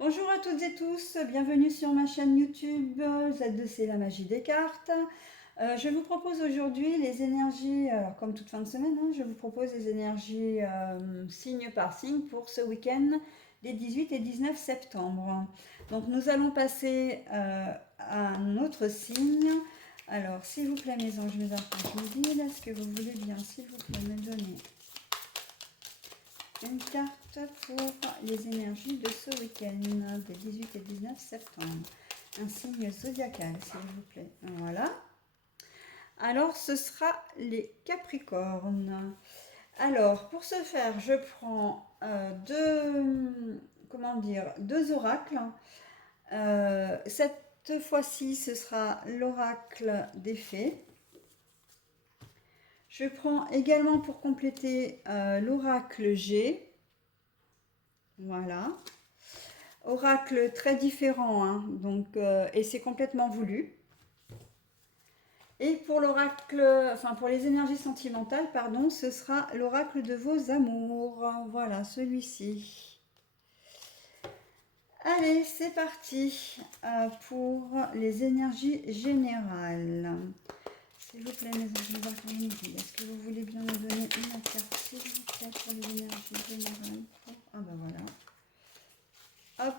Bonjour à toutes et tous, bienvenue sur ma chaîne YouTube Z2C La Magie des Cartes. Je vous propose aujourd'hui les énergies, alors comme toute fin de semaine, je vous propose les énergies signe par signe pour ce week-end des 18 et 19 septembre. Donc nous allons passer à un autre signe. Alors s'il vous plaît mes anges, mes archanges, guides, est-ce que vous voulez bien s'il vous plaît me donner une carte pour les énergies de ce week-end des 18 et 19 septembre. Un signe zodiacal, s'il vous plaît. Voilà. Alors, ce sera les Capricornes. Alors, pour ce faire, je prends deux oracles. Cette fois-ci, ce sera l'oracle des fées. Je prends également pour compléter l'oracle G. Voilà. Oracle très différent, donc, et c'est complètement voulu. Et pour l'oracle, enfin pour les énergies sentimentales, pardon, ce sera l'oracle de vos amours. Voilà, celui-ci. Allez, c'est parti pour les énergies générales. S'il vous plaît, mes amis, est-ce que vous voulez bien me donner une carte, s'il vous plaît, pour les énergies générales? Ah ben voilà. Hop,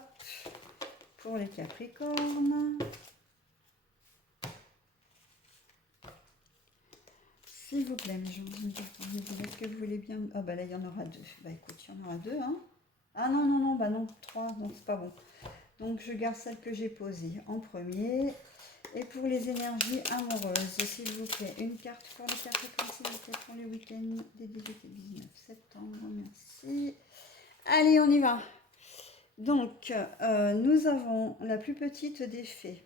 pour les Capricornes. S'il vous plaît, mes gens, est-ce que vous voulez bien... Ah bah là, il y en aura deux. Bah écoute, il y en aura deux, hein. Ah non, non, non, bah non, trois, donc c'est pas bon. Donc je garde celle que j'ai posée en premier. Et pour les énergies amoureuses, s'il vous plaît, une carte pour les Capricornes, s'il vous plaît, pour les week-ends des 18 et 19 septembre. Merci. Allez, on y va. Donc, nous avons la plus petite des fées.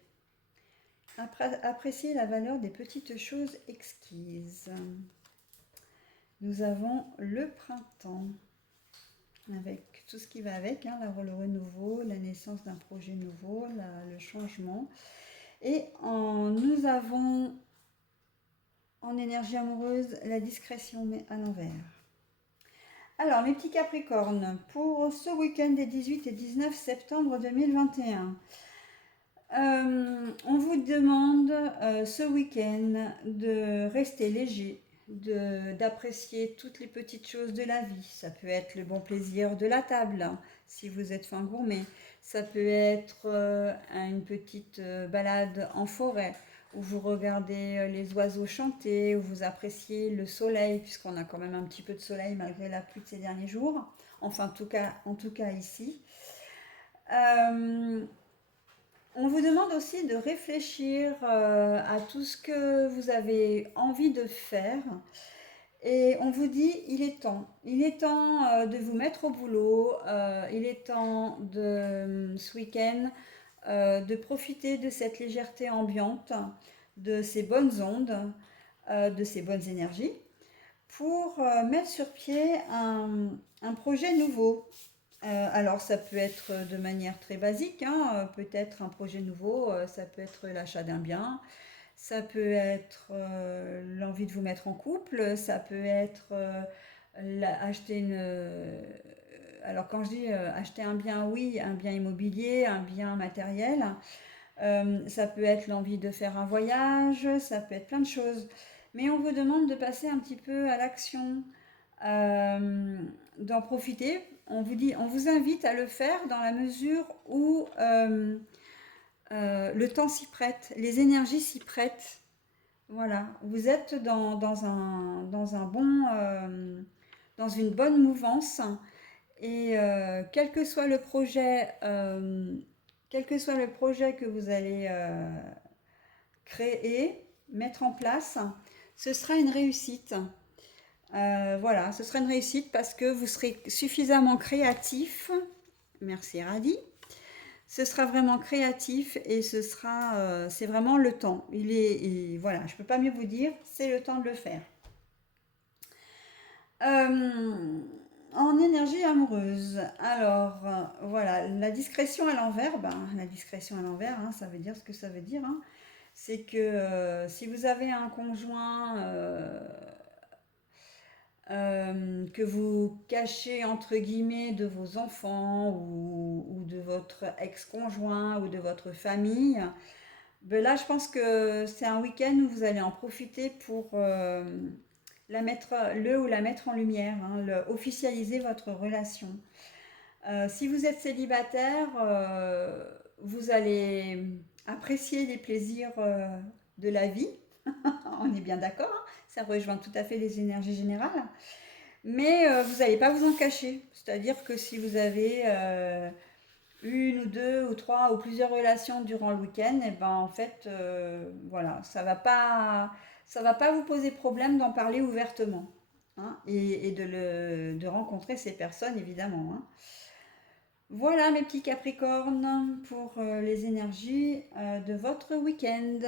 Apprécier la valeur des petites choses exquises. Nous avons le printemps, avec tout ce qui va avec, le renouveau, la naissance d'un projet nouveau, le changement. Et nous avons en énergie amoureuse la discrétion, mais à l'envers. Alors, mes petits Capricornes, pour ce week-end des 18 et 19 septembre 2021, on vous demande ce week-end de rester léger, d'apprécier toutes les petites choses de la vie. Ça peut être le bon plaisir de la table, si vous êtes fin gourmet. Ça peut être une petite balade en forêt, où vous regardez les oiseaux chanter, où vous appréciez le soleil, puisqu'on a quand même un petit peu de soleil malgré la pluie de ces derniers jours. Enfin, en tout cas ici. On vous demande aussi de réfléchir à tout ce que vous avez envie de faire. Et on vous dit, il est temps. Il est temps de vous mettre au boulot. Il est temps de ce week-end de profiter de cette légèreté ambiante, de ces bonnes ondes, de ces bonnes énergies, pour mettre sur pied un projet nouveau. Alors ça peut être de manière très basique, peut-être un projet nouveau, ça peut être l'achat d'un bien, ça peut être l'envie de vous mettre en couple, ça peut être acheter une... alors quand je dis acheter un bien, oui, un bien immobilier, un bien matériel, ça peut être l'envie de faire un voyage, ça peut être plein de choses. Mais on vous demande de passer un petit peu à l'action, d'en profiter. On vous invite à le faire dans la mesure où le temps s'y prête, les énergies s'y prêtent. Voilà, vous êtes dans un bon, dans une bonne mouvance et quel que soit le projet que vous allez créer, mettre en place, ce sera une réussite. Voilà, ce sera une réussite parce que vous serez suffisamment créatif. Merci Radi. Ce sera vraiment créatif et c'est vraiment le temps. Voilà, je peux pas mieux vous dire, c'est le temps de le faire. En énergie amoureuse, alors voilà, la discrétion à l'envers, la discrétion à l'envers, ça veut dire ce que ça veut dire. C'est que si vous avez un conjoint que vous cachez entre guillemets de vos enfants ou de votre ex-conjoint ou de votre famille, ben là, je pense que c'est un week-end où vous allez en profiter pour le ou la mettre en lumière, hein, officialiser votre relation. Si vous êtes célibataire, vous allez apprécier les plaisirs de la vie. On est bien d'accord, hein, ça rejoint tout à fait les énergies générales. Mais vous n'allez pas vous en cacher. C'est-à-dire que si vous avez une ou deux ou trois ou plusieurs relations durant le week-end, et ben en fait, voilà, ça va pas vous poser problème d'en parler ouvertement, hein, et de rencontrer ces personnes évidemment, hein. Voilà mes petits Capricornes pour les énergies de votre week-end.